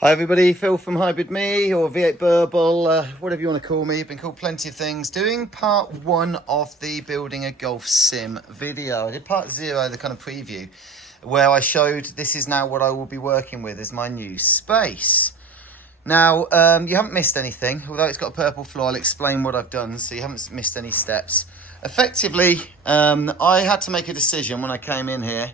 Hi everybody, Phil from Hybrid Me or V8 Burble, whatever you want to call me. Been called plenty of things. Doing part one of the building a golf sim video. I did part zero, the kind of preview, where I showed this is now what I will be working with as my new space. Now, you haven't missed anything. Although it's got a purple floor, I'll explain what I've done so you haven't missed any steps. Effectively, I had to make a decision when I came in here.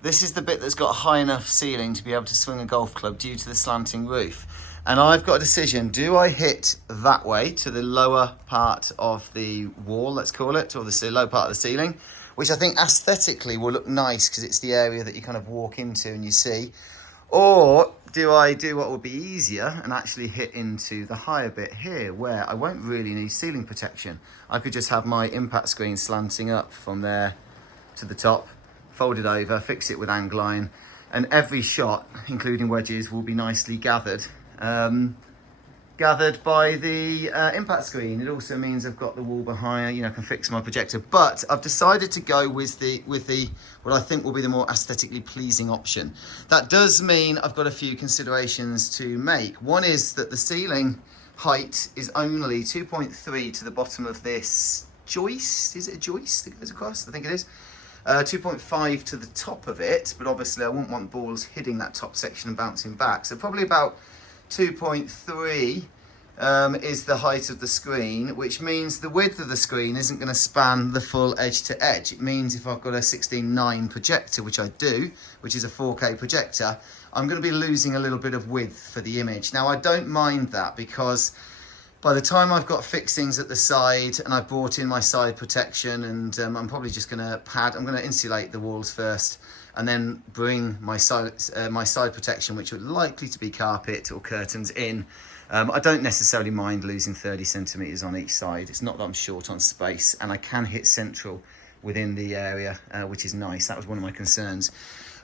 This is the bit that's got a high enough ceiling to be able to swing a golf club due to the slanting roof. And I've got a decision. Do I hit that way to the lower part of the wall, let's call it, or the low part of the ceiling, which I think aesthetically will look nice because it's the area that you kind of walk into and you see. Or do I do what will be easier and actually hit into the higher bit here where I won't really need ceiling protection. I could just have my impact screen slanting up from there to the top, fold it over, fix it with angle iron, and every shot, including wedges, will be nicely gathered by the impact screen. It also means I've got the wall behind, I can fix my projector. But I've decided to go with the what I think will be the more aesthetically pleasing option. That does mean I've got a few considerations to make. One is that the ceiling height is only 2.3 to the bottom of this joist. Is it a joist that goes across? I think it is. 2.5 to the top of it, but obviously I wouldn't want balls hitting that top section and bouncing back. So probably about 2.3 is the height of the screen, which means the width of the screen isn't going to span the full edge to edge. It means if I've got a 16:9 projector, which I do, which is a 4K projector, I'm going to be losing a little bit of width for the image. Now I don't mind that because by the time I've got fixings at the side and I've brought in my side protection, and I'm probably just going to I'm going to insulate the walls first and then bring my side protection, which would likely to be carpet or curtains in. I don't necessarily mind losing 30 centimetres on each side. It's not that I'm short on space, and I can hit central within the area, which is nice. That was one of my concerns.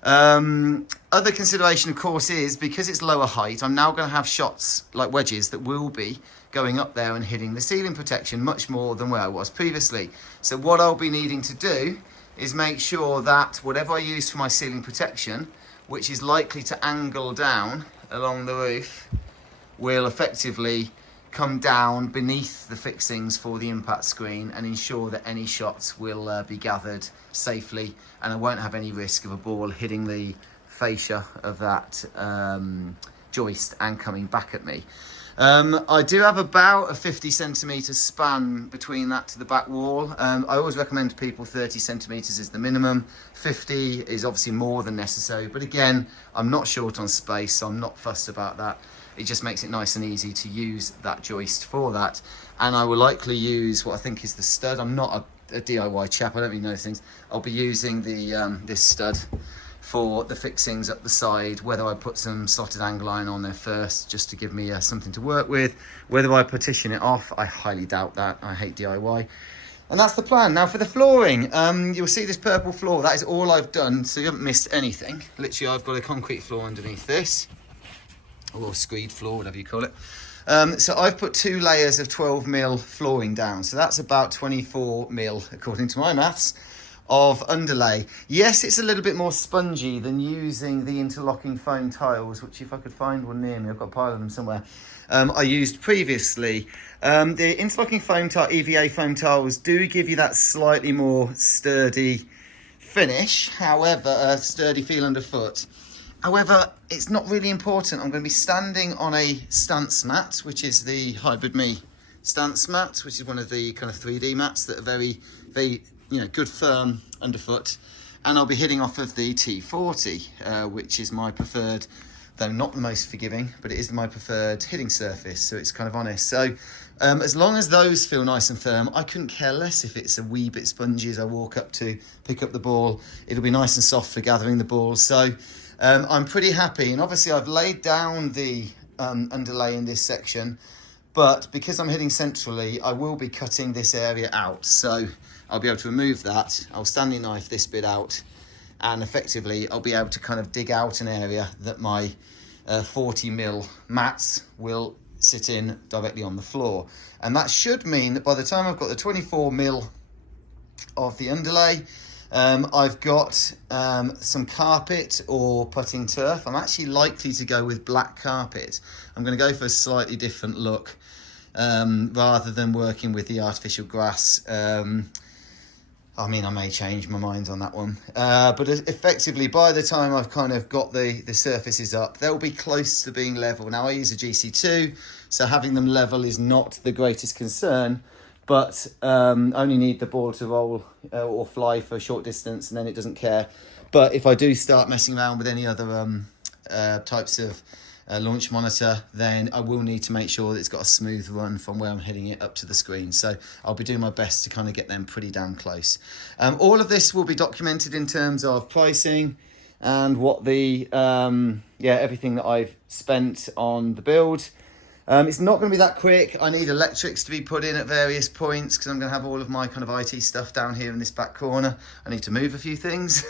Other consideration, of course, is because it's lower height, I'm now going to have shots like wedges that will be going up there and hitting the ceiling protection much more than where I was previously. So what I'll be needing to do is make sure that whatever I use for my ceiling protection, which is likely to angle down along the roof, will effectively come down beneath the fixings for the impact screen and ensure that any shots will be gathered safely, and I won't have any risk of a ball hitting the fascia of that joist and coming back at me. I do have about a 50 centimetre span between that to the back wall. I always recommend to people 30 centimetres is the minimum. 50 is obviously more than necessary, but again, I'm not short on space, so I'm not fussed about that. It just makes it nice and easy to use that joist for that. And I will likely use what I think is the stud. I'm not a DIY chap, I don't really know things. I'll be using the this stud for the fixings up the side, whether I put some slotted angle iron on there first just to give me something to work with. Whether I partition it off, I highly doubt that. I hate DIY. And that's the plan. Now for the flooring, you'll see this purple floor. That is all I've done, so you haven't missed anything. Literally, I've got a concrete floor underneath this, or screed floor, whatever you call it. So I've put 2 layers of 12mm flooring down. So that's about 24mm, according to my maths, of underlay. Yes, it's a little bit more spongy than using the interlocking foam tiles, which if I could find one near me, I've got a pile of them somewhere, I used previously. The interlocking foam tile, EVA foam tiles, do give you that slightly more sturdy finish, however, a sturdy feel underfoot. However, it's not really important. I'm going to be standing on a stance mat, which is the Hybrid Me stance mat, which is one of the kind of 3D mats that are very, very, good firm underfoot. And I'll be hitting off of the T40, which is my preferred, though not the most forgiving, but it is my preferred hitting surface. So it's kind of honest. So as long as those feel nice and firm, I couldn't care less if it's a wee bit spongy as I walk up to pick up the ball. It'll be nice and soft for gathering the ball. So I'm pretty happy, and obviously I've laid down the underlay in this section, but because I'm hitting centrally, I will be cutting this area out, so I'll be able to remove that. I'll Stanley knife this bit out, and effectively I'll be able to kind of dig out an area that my 40mm mats will sit in directly on the floor, and that should mean that by the time I've got the 24mm of the underlay, I've got some carpet or putting turf. I'm actually likely to go with black carpet. I'm going to go for a slightly different look rather than working with the artificial grass. I mean, I may change my mind on that one. But effectively, by the time I've kind of got the surfaces up, they'll be close to being level. Now, I use a GC2, so having them level is not the greatest concern, but only need the ball to roll or fly for a short distance, and then it doesn't care. But if I do start messing around with any other types of launch monitor, then I will need to make sure that it's got a smooth run from where I'm hitting it up to the screen. So I'll be doing my best to kind of get them pretty damn close. All of this will be documented in terms of pricing and what the everything that I've spent on the build. It's not going to be that quick. I need electrics to be put in at various points because I'm going to have all of my kind of IT stuff down here in this back corner. I need to move a few things.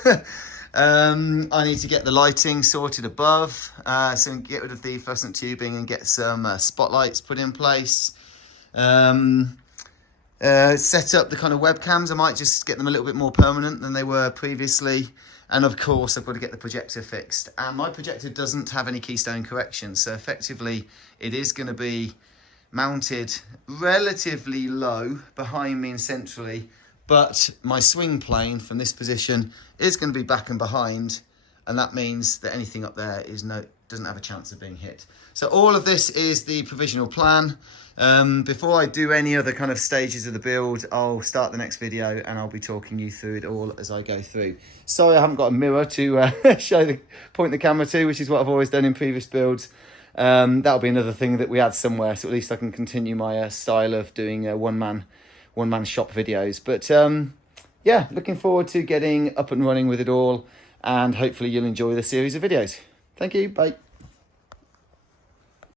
I need to get the lighting sorted above, so get rid of the fluorescent tubing and get some spotlights put in place. Set up the kind of webcams. I might just get them a little bit more permanent than they were previously. And of course, I've got to get the projector fixed. And my projector doesn't have any keystone correction, so effectively it is going to be mounted relatively low behind me and centrally. But my swing plane from this position is going to be back and behind, and that means that anything up there doesn't have a chance of being hit. So all of this is the provisional plan. Before I do any other kind of stages of the build, I'll start the next video and I'll be talking you through it all as I go through. Sorry I haven't got a mirror to point the camera to, which is what I've always done in previous builds. That'll be another thing that we add somewhere, so at least I can continue my style of doing one-man shop videos. But yeah, looking forward to getting up and running with it all, and hopefully you'll enjoy the series of videos. Thank you, bye.